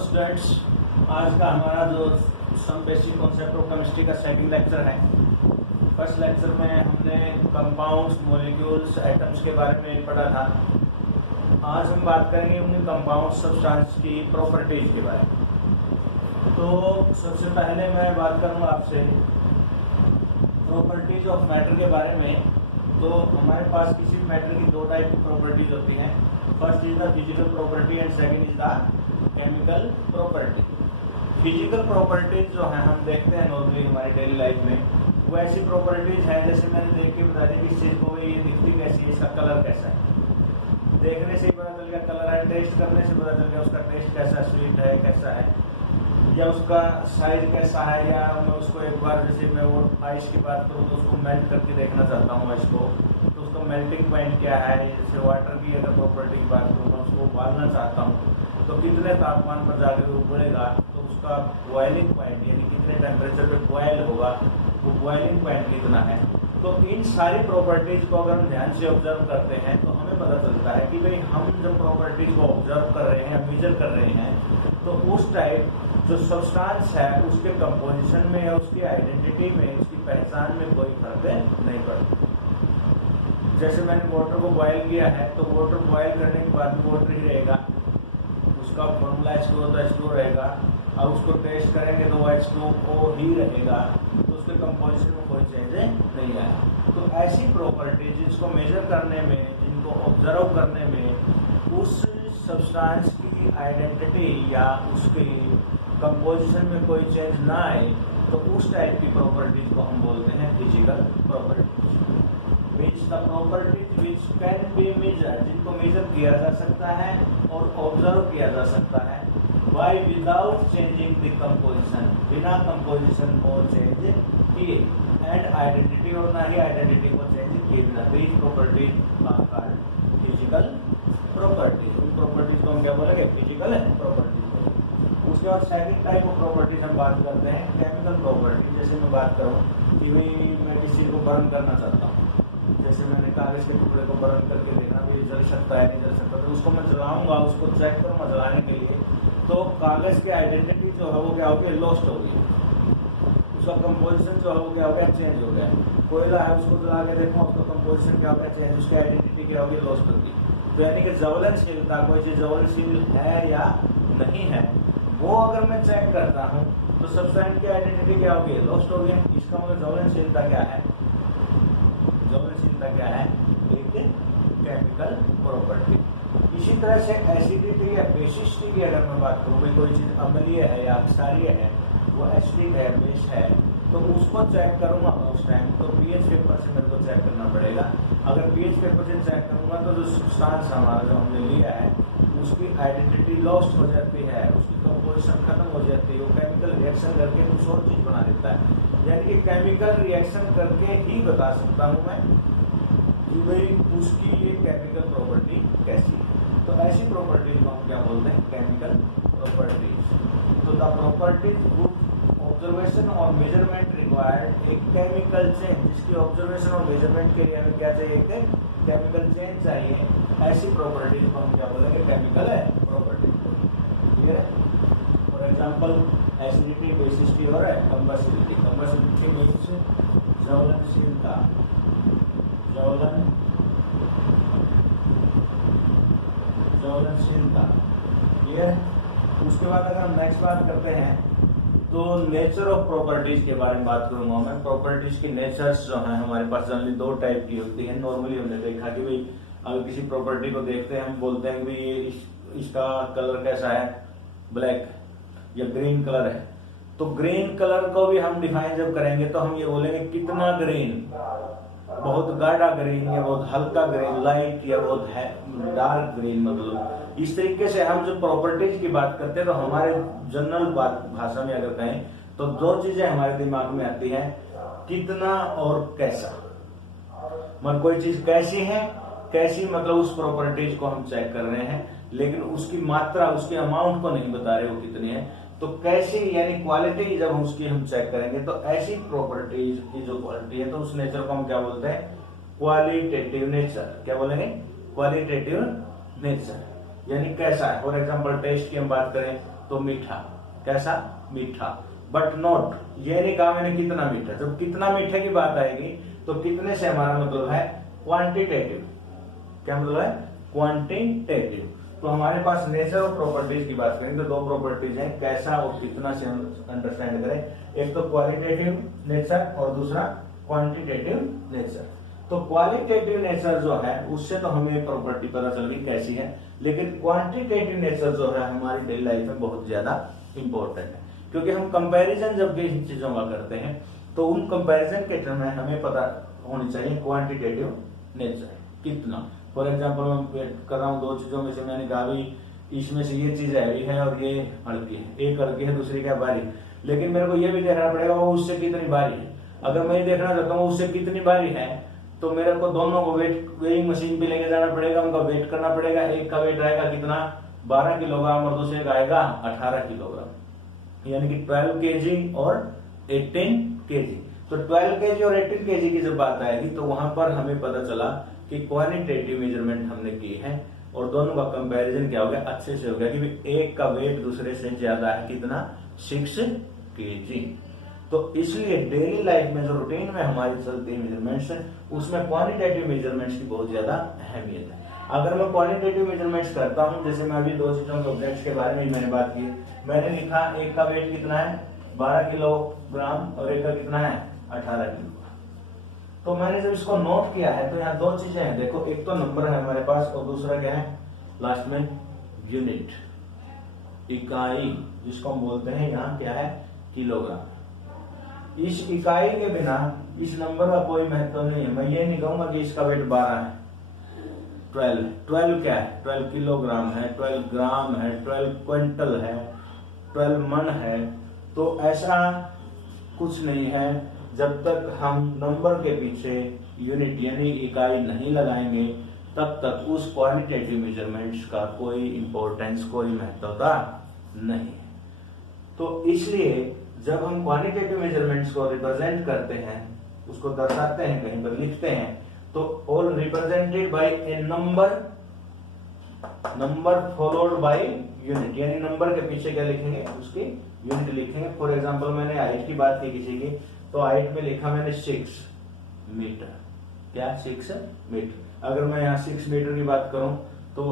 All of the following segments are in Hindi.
स्टूडेंट्स, आज का हमारा जो some basic concept of chemistry का सेकंड लेक्चर है। फर्स्ट लेक्चर में हमने कंपाउंड्स, मॉलिक्यूल्स, एटम्स के बारे में पढ़ा था। आज हम बात करेंगे उन कंपाउंड सब्सटेंस की प्रॉपर्टीज के बारे में। तो सबसे पहले मैं बात करूँगा आपसे प्रॉपर्टीज ऑफ मैटर के बारे में। तो हमारे पास किसी भी मैटर की दो टाइप की प्रॉपर्टीज होती हैं। First is the physical property and second is the chemical property. Physical properties जो है हम देखते हैं नॉर्मली हमारी डेली लाइफ में, वो ऐसी प्रॉपर्टीज हैं जैसे मैंने देख के बता दी कि इस चीज़ को ये दिखती कैसी है, इसका कलर कैसा है। देखने से ही पता चल गया कलर है, टेस्ट करने से पता चल गया उसका टेस्ट कैसा, स्वीट है कैसा है, या उसका साइज कैसा है। या मैं उसको एक बार जैसे मैं वो आइस की बात करूँ तो उसको मेल्ट करके देखना चाहता हूँ आइस को, तो उसका मेल्टिंग पॉइंट क्या है। जैसे वाटर की अगर प्रॉपर्टी की बात करूँ, मैं उसको उबालना चाहता हूँ तो कितने तापमान पर जाकर उबलेगा, तो उसका बॉइलिंग पॉइंट यानी कितने टेम्परेचर पे बॉयल होगा, वो बॉइलिंग पॉइंट कितना है। तो इन सारी प्रॉपर्टीज को अगर हम ध्यान से ऑब्जर्व करते हैं तो हमें पता चलता है कि भाई हम जब प्रॉपर्टीज को ऑब्जर्व कर रहे हैं, मेजर कर रहे हैं, तो उस टाइप जो सब्सटेंस है उसके कंपोजिशन में या उसकी आइडेंटिटी में, उसकी पहचान में कोई फर्क नहीं पड़ता। जैसे मैंने वाटर को बॉयल किया है तो वाटर बॉयल करने के बाद भी वाटर ही रहेगा, उसका फॉर्मूला H2O रहेगा। अब उसको टेस्ट करेंगे तो H2O ही रहेगा, तो उसके कंपोजिशन में कोई चेंज नहीं आया। तो ऐसी प्रॉपर्टी जिसको मेजर करने में, जिनको ऑब्जर्व करने में उस सब्सटेंस की आइडेंटिटी या उसकी कंपोजिशन में कोई चेंज ना आए, तो उस टाइप की प्रॉपर्टीज को हम बोलते हैं physical properties. Means the properties which can be measured, जिनको मेजर किया जा सकता है और ऑब्जर्व किया जा सकता है by without changing the composition, बिना कंपोजिशन को चेंज किए, एंड आइडेंटिटी और ना ही आइडेंटिटी को चेंज किए बिना। These properties are called physical properties. उन प्रॉपर्टीज को हम क्या बोलेंगे? Physical properties. उसके बाद सेकंड टाइप ऑफ प्रॉपर्टीज हम बात करते हैं केमिकल प्रॉपर्टी। जैसे मैं बात करूँ कि भाई मैं किसी को बर्न करना चाहता हूँ, जैसे मैंने कागज के टुकड़े को बर्न करके देखना भी जल सकता है नहीं जल सकता, तो उसको मैं जलाऊंगा, उसको चेक करूँगा जलाने के लिए, तो कागज की आइडेंटिटी जो है वो क्या हो गया? लॉस्ट हो गई। उसका कंपोजिशन जो है वो क्या हो गया? चेंज हो गया। कोयला है, उसको जला के देखूँ, उसका कंपोजिशन क्या हो गया? चेंज। उसकी आइडेंटिटी क्या होगी? लॉस्ट हो गई। तो यानी कि ज्वलनशीलता, कोई चीज ज्वलनशील है या नहीं है, वो अगर मैं चेक करता हूँ तो सब्सटेंस की आइडेंटिटी क्या होगी? लॉस्ट हो गई। इसका मतलब ज्वलनशीलता क्या है? ज्वलनशीलता क्या है? एक केमिकल प्रॉपर्टी। इसी तरह से एसिडिटी या बेसिसिटी की अगर मैं बात करूँ, भाई कोई चीज अम्लीय है या क्षारीय है, वो एसिडिक है, बेस है, तो उसको चेक करूंगा मैं उस टाइम, तो पीएच पेपर से मेरे को चेक करना पड़ेगा। अगर पीएच पेपर से चेक करूंगा तो जो सब्सटेंस हमारा जो हमने लिया है उसकी आइडेंटिटी लॉस्ट हो जाती है, उसकी कंपोजिशन खत्म हो जाती है, वो केमिकल रिएक्शन करके कुछ और चीज बना देता है। यानी कि केमिकल रिएक्शन करके ही बता सकता हूँ मैं कि भाई उसकी ये केमिकल प्रॉपर्टी कैसी है। तो ऐसी प्रॉपर्टीज को हम क्या बोलते हैं? Chemical properties. तो द प्रॉपर्टीज ऑब्जर्वेशन और मेजरमेंट रिक्वायर्ड एक केमिकल चेंज, जिसकी ऑब्जर्वेशन और मेजरमेंट के लिए हमें क्या चाहिए? एक केमिकल चेंज चाहिए। ऐसी प्रॉपर्टीज को हम क्या बोलेंगे? Chemical property. क्लियर है? फॉर एग्जांपल एसिडिटी, बेसिसिटी और कंबसिबिलिटी। कंबसिबिलिटी मीन्स ज्वलनशीलता, ज्वलनशीलता। क्लियर? उसके बाद अगर हम नेक्स्ट बात करते हैं तो नेचर ऑफ प्रॉपर्टीज के बारे में बात करूंगा मैं। प्रॉपर्टीज की नेचर्स जो हैं हमारे पास जनरली दो टाइप की होती है। नॉर्मली हमने देखा कि भाई अगर किसी प्रॉपर्टी को देखते हैं, हम बोलते हैं कि भाई इसका कलर कैसा है? ब्लैक या ग्रीन कलर है। तो ग्रीन कलर को भी हम डिफाइन जब करेंगे तो हम ये बोलेंगे कितना ग्रीन, बहुत गाढ़ा ग्रीन या बहुत हल्का ग्रीन, लाइट या बहुत डार्क ग्रीन। मतलब इस तरीके से हम जो प्रॉपर्टीज की बात करते हैं तो हमारे जनरल भाषा में अगर कहें तो दो चीजें हमारे दिमाग में आती हैं, कितना और कैसा। मतलब कोई चीज कैसी है, कैसी मतलब उस प्रॉपर्टीज को हम चेक कर रहे हैं लेकिन उसकी मात्रा, उसके अमाउंट को नहीं बता रहे वो कितनी है। तो कैसी यानी क्वालिटी जब हम उसकी हम चेक करेंगे तो ऐसी प्रॉपर्टीज की जो क्वालिटी है तो उस नेचर को हम क्या बोलते हैं? Qualitative nature. क्या बोलेंगे? Qualitative nature. यानी कैसा है। फॉर एग्जाम्पल टेस्ट की हम बात करें तो मीठा, कैसा, मीठा। बट नॉट, ये नहीं कहा मैंने कितना मीठा। जब कितना मीठे की बात आएगी तो कितने से हमारा मतलब है क्वांटिटेटिव। क्या मतलब है, क्वांटिटेटिव। तो हमारे पास नेचर और प्रॉपर्टीज की बात करें तो दो प्रॉपर्टीज हैं, कैसा और कितना से हम अंडरस्टैंड करें। एक तो क्वालिटेटिव नेचर और दूसरा क्वांटिटेटिव नेचर। तो क्वालिटेटिव नेचर जो है उससे तो हमें प्रॉपर्टी पता चल गई कैसी है, लेकिन क्वांटिटेटिव नेचर जो है हमारी डेली लाइफ में बहुत ज्यादा इंपॉर्टेंट है, क्योंकि हम कंपैरिजन जब इन चीजों का करते हैं तो उन कंपैरिजन के टर्म में हमें पता होनी चाहिए क्वांटिटेटिव नेचर कितना। फॉर एग्जाम्पल मैं वेट कर रहा हूँ दो चीजों में से, मैंने कहा भी इसमें से ये चीज हैवी है और ये हल्की है, एक हल्की है दूसरी क्या भारी, लेकिन मेरे को ये भी देखना पड़ेगा वो उससे कितनी भारी है। अगर मैं ये देखना चाहता हूँ उससे कितनी भारी है तो मेरे को दोनों को वेइंग मशीन पे लेके जाना पड़ेगा, उनका वेट करना पड़ेगा। एक का वेट आएगा कितना 12 किलोग्राम और दूसरे का आएगा 18 किलोग्राम, यानी कि 12 केजी और 18 केजी। तो 12 केजी और 18 केजी की जब बात आएगी तो वहां पर हमें पता चला कि क्वालिटेटिव मेजरमेंट हमने की है और दोनों का कंपैरिजन क्या हो गया, अच्छे से हो गया कि एक का वेट दूसरे से ज्यादा है, कितना 6 केजी। तो इसलिए डेली लाइफ में जो रूटीन में हमारी चलती है मेजरमेंट्स उसमें क्वांटिटेटिव मेजरमेंट्स की बहुत ज्यादा अहमियत है। अगर मैं क्वांटिटेटिव मेजरमेंट्स करता हूं, जैसे मैं अभी दो चीजों के ऑब्जेक्ट्स के बारे में मैंने बात की, मैंने लिखा एक का वेट कितना है 12 किलोग्राम और एक का कितना है 18 किलोग्राम। तो मैंने जब इसको नोट किया है तो यहाँ दो चीजें हैं, देखो एक तो नंबर है हमारे पास और दूसरा क्या है लास्ट में यूनिट, इकाई, जिसको हम बोलते हैं यहाँ क्या है किलोग्राम। इस इकाई के बिना इस नंबर का कोई महत्व नहीं है। मैं ये नहीं कहूंगा कि इसका वेट 12 है, 12 क्या है, 12 किलोग्राम है, 12 ग्राम है, 12 क्विंटल है, 12 मन है। तो ऐसा कुछ नहीं है, जब तक हम नंबर के पीछे यूनिट यानी इकाई नहीं लगाएंगे तब तक उस क्वालिटेटिव मेजरमेंट्स का कोई इंपॉर्टेंस, कोई महत्वता नहीं है। तो इसलिए जब हम क्वांटिटेटिव मेजरमेंट्स को रिप्रेजेंट करते हैं, उसको दर्शाते हैं, कहीं पर लिखते हैं, तो all represented by A number followed by unit, यानी नंबर के पीछे क्या लिखेंगे उसकी यूनिट लिखेंगे। फॉर एग्जांपल मैंने हाइट की बात की किसी की, तो हाइट में लिखा मैंने 6 मीटर, क्या 6 मीटर। अगर मैं यहाँ 6 मीटर की बात करूं तो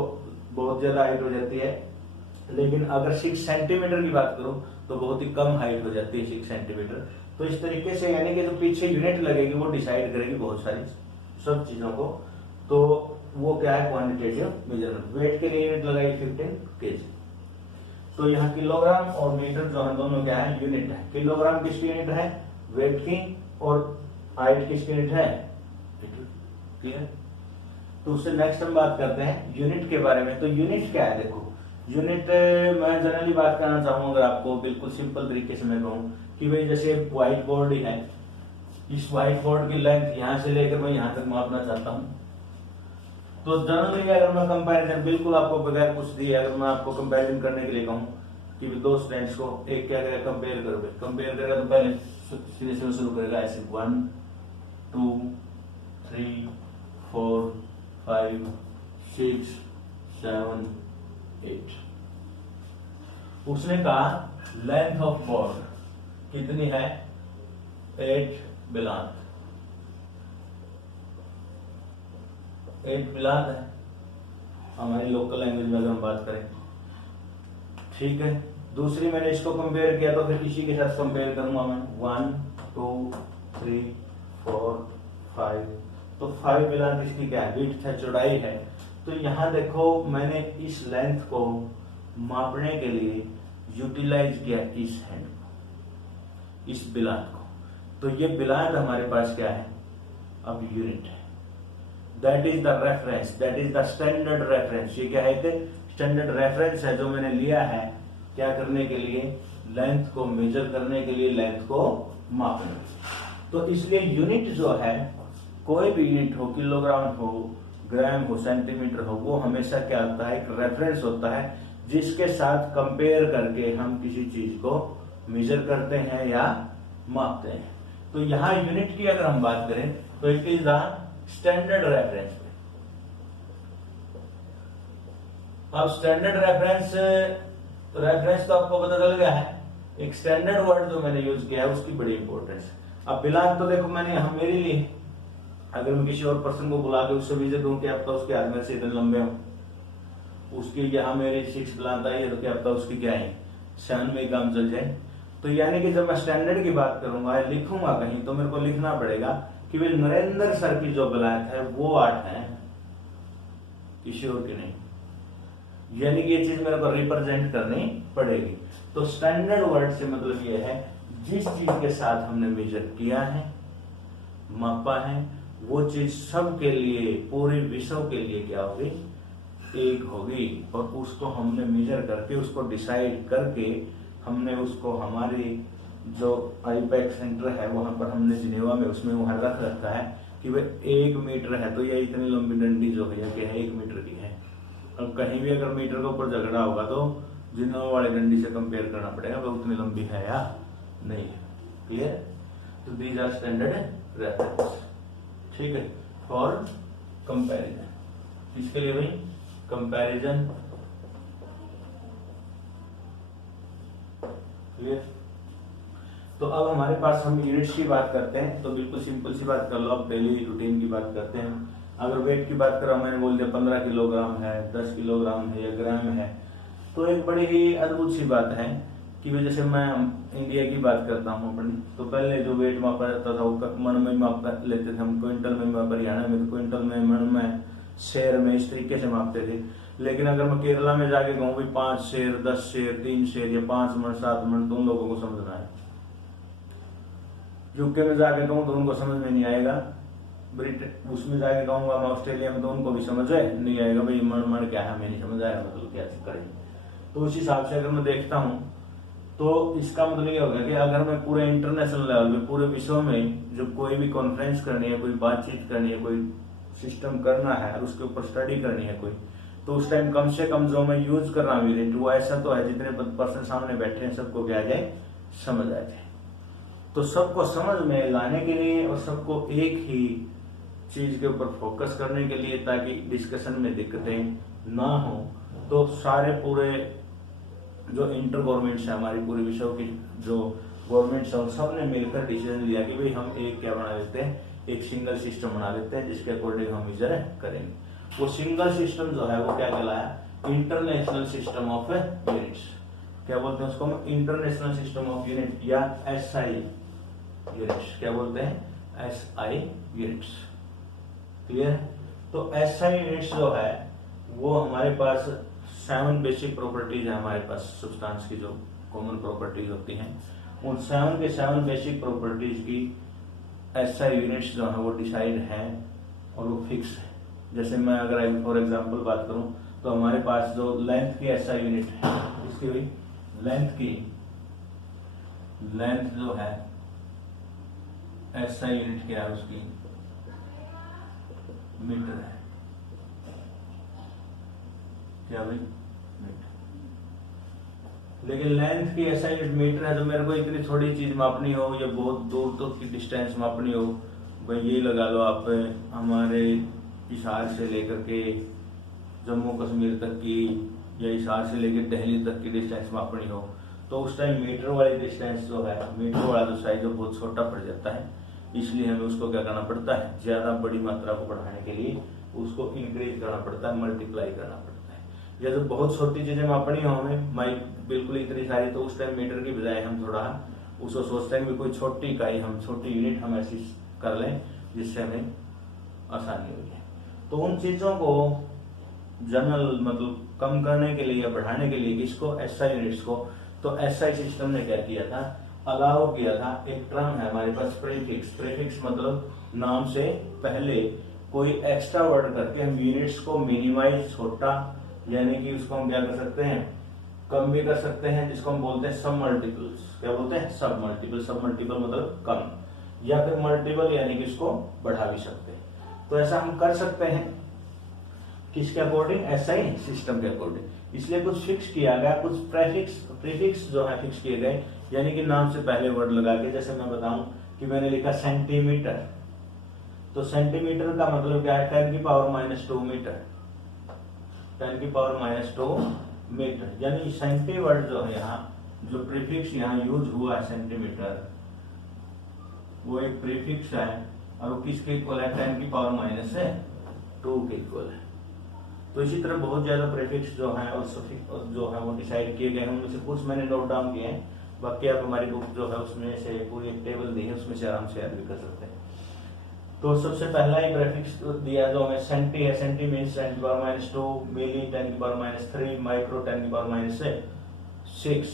बहुत ज्यादा हाइट हो जाती है, लेकिन अगर 6 सेंटीमीटर की बात करूं तो बहुत ही कम हाइट हो जाती है 6 सेंटीमीटर। तो इस तरीके से यानी कि जो पीछे यूनिट लगेगी वो डिसाइड करेगी बहुत सारी सब चीजों को। तो वो क्या है क्वांटिटेटिव मेजरमेंट। वेट के लिए यूनिट लगाई 15 केजी। तो यहाँ किलोग्राम और मीटर जो है दोनों क्या है यूनिट है। किलोग्राम किसकी यूनिट है, वेट की, और हाइट किसकी यूनिट है, क्लियर। तो उससे नेक्स्ट हम बात करते हैं यूनिट के बारे में। तो यूनिट क्या है, देखो यूनिट मैं जनरली बात करना चाहूंगा, अगर आपको बिल्कुल सिंपल तरीके से मैं कहूँ कि भाई जैसे व्हाइट बोर्ड ही है, इस व्हाइट बोर्ड की लेंथ यहाँ से लेकर मैं यहाँ तक मापना चाहता हूँ, तो जनरली अगर मैं कंपैरिजन बिल्कुल आपको बगैर कुछ दिए अगर मैं आपको कंपैरिजन करने के लिए कहूँ कि दो स्टूडेंट्स को एक क्या करेगा कंपेयर करोगे, कंपेयर करेगा तो पहले सीधे से शुरू करेगा ऐसे 1 2 3 4 5 6 7 8। उसने कहा लेंथ ऑफ बोर्ड कितनी है 8 बिलात, 8 बिलात है हमारी लोकल लैंग्वेज में अगर हम बात करें, ठीक है। दूसरी मैंने इसको कंपेयर किया तो फिर इसी के साथ कंपेयर करूंगा मैं 1 2 3 4 5। तो 5 बिलात इसकी क्या है, विड्थ है, चौड़ाई है। तो यहाँ देखो मैंने इस लेंथ को मापने के लिए यूटिलाइज किया इस हैंड को, इस बिलात को। तो ये बिलात हमारे पास क्या है, अब यूनिट है। That is the reference, that is the standard reference. ये क्या है, स्टैंडर्ड रेफरेंस है जो मैंने लिया है क्या करने के लिए, लेंथ को मेजर करने के लिए, लेंथ को मापने। तो इसलिए यूनिट जो है, कोई भी यूनिट हो, किलोग्राम हो, ग्राम हो, सेंटीमीटर हो, वो हमेशा क्या होता है, एक रेफरेंस होता है जिसके साथ कंपेयर करके हम किसी चीज को मेजर करते हैं या मापते हैं। तो यहाँ यूनिट की अगर हम बात करें तो it is the standard reference. अब स्टैंडर्ड रेफरेंस रेफरेंस तो आपको पता चल गया है। एक स्टैंडर्ड वर्ड जो मैंने यूज किया है उसकी बड़ी इंपॉर्टेंस है। अब बिलोंग तो देखो मैंने यहाँ मेरे लिए, अगर मैं किसी और पर्सन को बुला के उससे विजिट दूं क्या पता उसके हाथ में से इतने लंबे हो, उसकी यहाँ मेरी 6 बिलोंग आई है तो क्या पता उसकी क्या है 7 में ही काम चल जाए। तो यानी कि जब मैं स्टैंडर्ड की बात करूंगा लिखूंगा कहीं तो मेरे को लिखना पड़ेगा कि भाई नरेंद्र सर की जो बिलोंग है वो 8 है, किसी और की नहीं। यानी कि ये चीज मेरे को रिप्रेजेंट करनी पड़ेगी। तो स्टैंडर्ड वर्ड से मतलब ये है जिस चीज के साथ हमने मेजर किया है, मापा है, वो चीज सबके लिए पूरे विश्व के लिए क्या होगी, एक होगी। और उसको हमने मेजर करके उसको डिसाइड करके हमने उसको हमारे जो आईपैक सेंटर है वहां पर हमने जिनेवा में उसमें वहां रख रखा है कि वह 1 मीटर है तो ये इतनी लंबी डंडी जो है कि है 1 मीटर की है। अब कहीं भी अगर मीटर के ऊपर झगड़ा होगा तो जिनेवा वाली डंडी से कंपेयर करना पड़ेगा वह उतनी लंबी है या नहीं है। क्लियर? तो दीज आर स्टैंडर्ड रेफरेंस। ठीक है, फॉर कंपैरिजन। इसके लिए भाई कंपैरिजन। क्लियर? तो अब हमारे पास हम यूनिट्स की बात करते हैं तो बिल्कुल सिंपल सी बात कर लो। अब डेली रूटीन की बात करते हैं। अगर वेट की बात करो, मैंने बोल दिया 15 किलोग्राम है, 10 किलोग्राम है या ग्राम है, तो एक बड़ी ही अद्भुत सी बात है कि जैसे मैं इंडिया की बात करता हूँ अपनी, तो पहले जो वेट मापा जाता था वो मन में माप लेते थे हम, क्विंटल में, हरियाणा में तो क्विंटल में, मन में, शेर में, इस तरीके से मापते थे। लेकिन अगर मैं केरला में जाके कहूँ भाई 5 शेर, 10 शेर, 3 शेर या 5 मन, 7 मन, तो उन लोगों को समझना है। यूके में जाके कहूँ तो उनको समझ में नहीं आएगा। ब्रिटेन उसमें जाके कहूंगा मैं ऑस्ट्रेलिया में तो उनको भी समझ नहीं आएगा भाई मन क्या है, हमें नहीं समझ आएगा मतलब क्या करेंगे। तो उस हिसाब से अगर मैं देखता हूँ तो इसका मतलब ये होगा कि अगर मैं पूरे इंटरनेशनल लेवल पे पूरे विश्व में जब कोई भी कॉन्फ्रेंस करनी है, कोई बातचीत करनी है, कोई सिस्टम करना है और उसके ऊपर स्टडी करनी है कोई, तो उस टाइम कम से कम जो मैं यूज कर रहा हूँ यूनिट वो ऐसा तो है जितने पर्सन सामने बैठे हैं सबको क्या जाए, समझ आ जाए। तो सबको समझ में लाने के लिए और सबको एक ही चीज के ऊपर फोकस करने के लिए ताकि डिस्कशन में दिक्कतें ना हो, तो सारे पूरे जो इंटर गवर्नमेंट्स है हमारी पूरे विश्व की जो गवर्नमेंट्स है उन सब ने मिलकर डिसीजन लिया कि भाई हम एक क्या बना लेते हैं, एक सिंगल सिस्टम बना लेते हैं जिसके अकॉर्डिंग हम मेजर करेंगे। वो सिंगल सिस्टम जो है वो क्या कहलाया, इंटरनेशनल सिस्टम ऑफ यूनिट्स। क्या बोलते हैं उसको हम, इंटरनेशनल सिस्टम ऑफ यूनिट या SI यूनिट्स। क्या बोलते हैं, SI यूनिट्स। क्लियर? तो SI यूनिट्स जो है वो हमारे पास 7 बेसिक प्रॉपर्टीज है हमारे पास सब्सटेंस की जो कॉमन प्रॉपर्टीज होती हैं, उन 7 के 7 बेसिक प्रॉपर्टीज की SI यूनिट्स जो है वो डिसाइड है और वो फिक्स है। जैसे मैं अगर फॉर एग्जांपल बात करूं तो हमारे पास जो लेंथ की SI यूनिट है, इसकी भी लेंथ जो है SI यूनिट क्या है उसकी मीटर है। क्या भाई, मीटर। लेकिन लेंथ की SI यूनिट मीटर है तो मेरे को इतनी थोड़ी चीज मापनी हो या बहुत दूर तक की डिस्टेंस मापनी हो, भाई ये लगा लो आप हमारे हिसार से लेकर के जम्मू कश्मीर तक की या हिसार से लेकर दिल्ली तक की डिस्टेंस मापनी हो, तो उस टाइम मीटर वाली डिस्टेंस जो है, मीटर वाला जो साइज है बहुत छोटा पड़ जाता है। इसलिए हमें उसको क्या करना पड़ता है, ज्यादा बड़ी मात्रा को बढ़ाने के लिए उसको इंक्रीज करना पड़ता है, मल्टीप्लाई करना पड़ता है। या जब बहुत छोटी चीजें मापनी हो हमें, माइक बिल्कुल इतनी सारी, तो उस टाइम मीटर की बजाय हम थोड़ा उसको सोचते हैं कि कोई छोटी इकाई, हम छोटी यूनिट हम ऐसी कर लें जिससे हमें आसानी होगी। तो उन चीजों को जनरल मतलब कम करने के लिए या बढ़ाने के लिए किसको, SI यूनिट्स को, तो SI सिस्टम ने क्या किया था, अलाउ किया था। एक टर्म है हमारे पास प्रीफिक्स। प्रीफिक्स मतलब नाम से पहले कोई एक्स्ट्रा वर्ड करके हम यूनिट्स को मिनिमाइज, छोटा, यानी कि उसको हम क्या कर सकते हैं, कम भी कर सकते हैं, जिसको हम बोलते हैं सब मल्टीपल्स। क्या बोलते हैं, सब मल्टीपल। सब मल्टीपल मतलब कम, या फिर मल्टीपल यानी कि इसको बढ़ा भी सकते हैं। तो ऐसा हम कर सकते हैं किसके अकॉर्डिंग, SI सिस्टम के अकॉर्डिंग। इसलिए कुछ फिक्स किया गया, कुछ प्रीफिक्स जो है फिक्स किए गए, यानी कि नाम से पहले वर्ड लगा के। जैसे मैं बताऊं कि मैंने लिखा सेंटीमीटर, तो सेंटीमीटर का मतलब क्या है, 10⁻² मीटर, 10⁻² मीटर, यानी सेंटी वर्ड जो है यहाँ जो प्रीफिक्स यहाँ यूज हुआ है सेंटीमीटर, वो एक प्रीफिक्स है और वो किसके इक्वल है, 10 की पावर माइनस है 2 के इक्वल है। तो इसी तरह बहुत ज्यादा प्रीफिक्स जो है और सफिक्स जो है वो डिसाइड किए गए हैं, उनमें से कुछ मैंने नोट डाउन किए हैं, बाकी आप हमारी बुक जो है उसमें से पूरी एक टेबल दी है, उसमें से आराम से याद भी कर सकते हैं। तो सबसे पहला ही प्रीफिक्स दिया जो हमें सेंटी है, सेंटी मीन्स 10 की पावर माइनस 2, मिली 10 की पावर माइनस 3, माइक्रो 10 की पावर माइनस 6,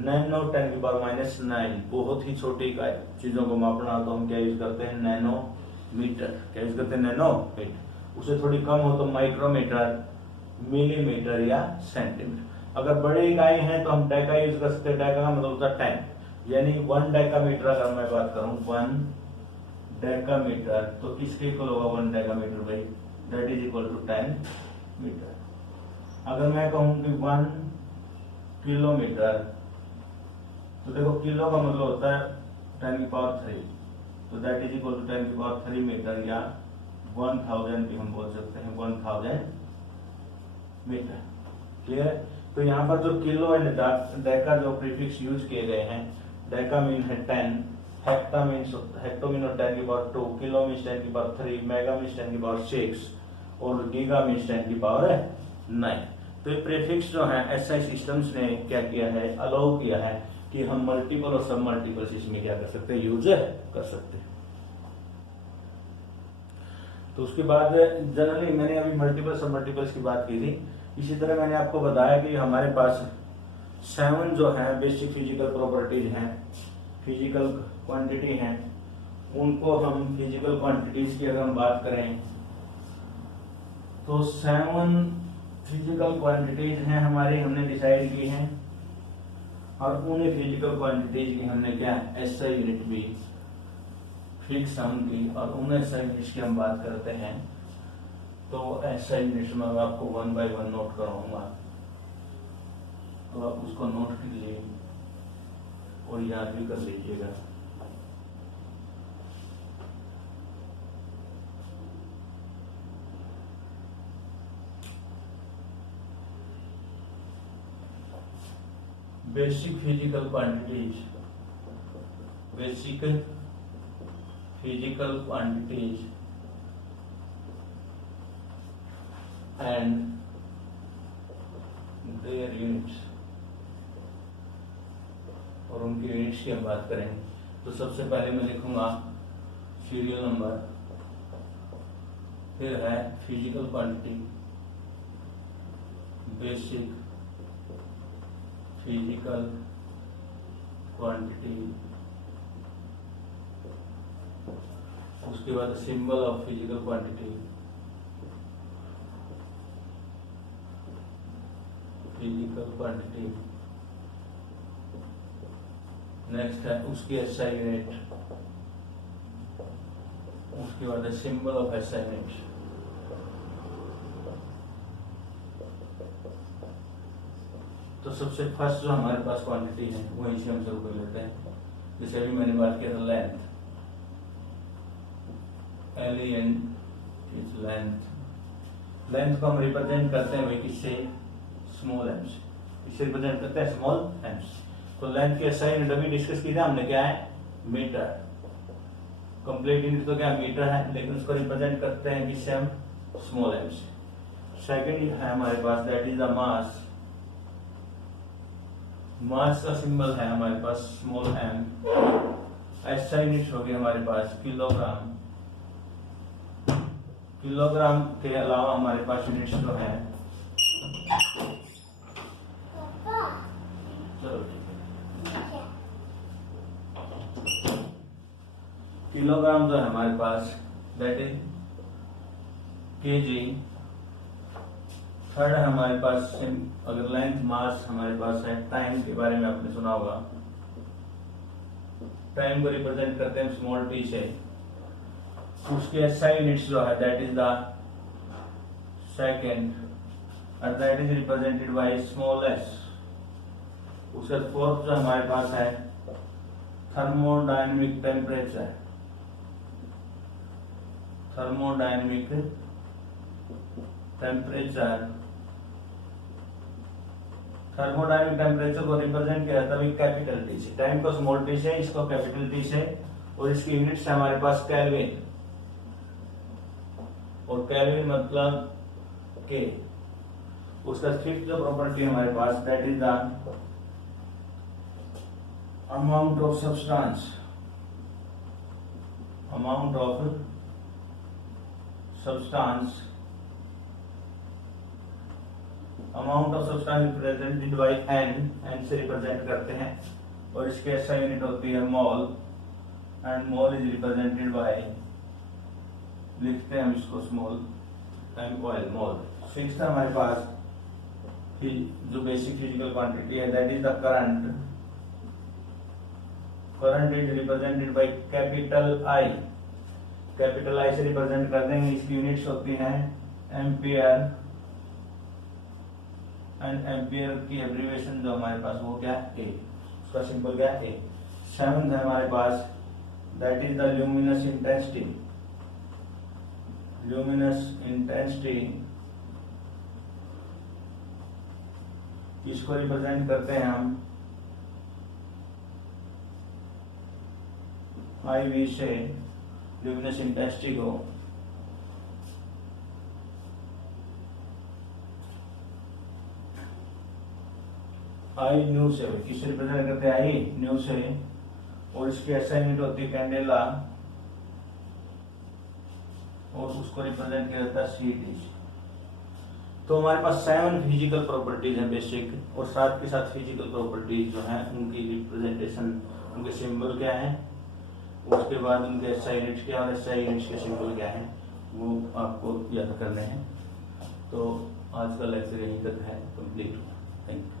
नैनो 10 की पावर माइनस 9। बहुत ही छोटी इकाई चीजों को मापना तो हम क्या यूज करते हैं, नैनोमीटर। क्या यूज करते हैं, नैनोमीटर। उसे थोड़ी कम हो तो माइक्रोमीटर, मिलीमीटर या सेंटीमीटर। अगर बड़ी इकाई है तो हम डेका यूज कर सकते हैं। डेका का मतलब होता है 10, यानी 1 डेकामीटर अगर मैं बात करूं 1 डेकामीटर तो किसके इक्वल होगा 1 डेकामीटर भाई, that is equal to 10 metre. अगर मैं कहूं कि 1 किलोमीटर तो देखो किलो का मतलब होता है 10 की पावर 3, तो दैट इज इक्वल टू 10 की पावर 3 मीटर या 1000 भी हम बोल सकते हैं, 1000 मीटर। क्लियर है। तो यहाँ पर जो किलो एंड डेका जो प्रीफिक्स यूज किए गए हैं, डेका मीन है 10, हेक्टा मीन्स हेक्टो मीन 10 की पावर 2, किलो मीन्स 10 की पावर 3, मेगा मीन्स 10 की पावर 6 और गीगा मीन्स 10 की पावर 9। तो ये प्रीफिक्स जो है एसआई सिस्टम्स ने क्या किया है, अलाउ किया है कि हम मल्टीपल और सब मल्टीपल इसमें क्या कर सकते हैं, यूज कर सकते हैं। तो उसके बाद जनरली मैंने अभी मल्टीपल सब मल्टीपल्स की बात की थी, इसी तरह मैंने आपको बताया कि हमारे पास 7 जो है बेसिक फिजिकल प्रॉपर्टीज हैं, फिजिकल क्वांटिटी हैं। उनको हम फिजिकल क्वांटिटीज की अगर हम बात करें तो 7 फिजिकल क्वांटिटीज हैं हमारी, हमने डिसाइड की हैं, और उन फिजिकल क्वांटिटीज की हमने क्या एसआई यूनिट भी फिक्स हम की, और उन एसआई यूनिट्स की हम बात करते हैं। तो एसआई यूनिट्स में आपको 1 बाय 1 नोट कराऊंगा, तो आप उसको नोट कर लीजिए और याद भी कर लीजिएगा। Basic physical quantities, basic physical quantities and their units, और उनकी यूनिट्स की हम बात करें तो सबसे पहले मैं लिखूंगा सीरियल नंबर, फिर है physical quantity, basic physical quantity, उसके बाद symbol of physical quantity, physical quantity, next है उसकी एसआई यूनिट, उसके बाद है सिंबल ऑफ एसआई यूनिट। तो सबसे फर्स्ट जो हमारे पास क्वांटिटी है वहीं से हम शुरू कर लेते हैं। जैसे अभी मैंने बात किया था लेंथ, लेंथ, लेंथ को हम रिप्रेजेंट करते हैं भाई किससे, स्मॉल एम से, इसे रिप्रेजेंट करते हैं स्मॉल एम से। तो लेंथ की एसआई यूनिट अभी डिस्कस की था हमने, क्या है, मीटर। कंप्लीट यूनिट तो क्या मीटर है, लेकिन उसको रिप्रेजेंट करते हैं किससे हम, स्मॉल एम से। सेकंड है हमारे पास दैट इज द मास, मास का सिंबल है हमारे पास स्मॉल एम। एसआई यूनिट हो गई हमारे पास किलोग्राम, किलोग्राम के अलावा हमारे पास यूनिट्स जो है, चलो किलोग्राम जो है हमारे पास दैट इज केजी। थर्ड है हमारे पास अगर लेंथ मास हमारे पास है, टाइम के बारे में आपने सुना होगा, टाइम को रिप्रेजेंट करते हैं स्मॉल टी से। उसके एसआई यूनिट्स जो है दैट इज द सेकेंड और that is represented by small S. उसके फोर्थ जो हमारे पास है thermodynamic temperature, thermodynamic temperature thermodynamic temperature को रिप्रेजेंट किया जाता है कैपिटल टी से। टाइम को स्मॉल टी से, इसको कैपिटल टी से, और इसकी यूनिट्स है हमारे पास केल्विन, और केल्विन मतलब के। उसका फिफ्थ जो प्रॉपर्टी हमारे पास, that is the amount of substance, amount of substance, amount of substance represented by n, n से रिप्रेजेंट करते हैं, और इसकी ऐसा यूनिट होती है mole, and mole is represented by, लिखते हैं हम इसको small m o l mole. Sixth हमारे पास जो बेसिक फिजिकल क्वांटिटी है, that is the current, current is represented by capital I, capital I से रिप्रेजेंट कर देंगे। इसकी यूनिट्स होती हैं एम्पियर, एंड एम्पियर की एब्रीविएशन जो हमारे पास वो क्या है, ए, उसका सिंबल क्या है, ए। सेवंथ है हमारे पास, that is the luminous intensity, luminous intensity, इसको रिप्रेजेंट करते हैं हम आई वी से, ल्यूमिनस इंटेंसिटी को आई न्यू से, किससे रिप्रेजेंट करते हैं, आई न्यू से, और इसकी ऐसा यूनिट होती है कैंडेला, और उसको रिप्रेजेंट किया जाता है सी डी। तो हमारे पास 7 फिजिकल प्रॉपर्टीज हैं बेसिक, और साथ के साथ फिजिकल प्रॉपर्टीज जो हैं उनकी रिप्रेजेंटेशन, उनके सिंबल क्या है, उसके बाद उनके एसआई यूनिट्स क्या और एसआई यूनिट्स के सिंबल क्या है, वो आपको याद करने हैं। तो आज का लेक्चर यहीं तक है, कंप्लीट हुआ। Thank you.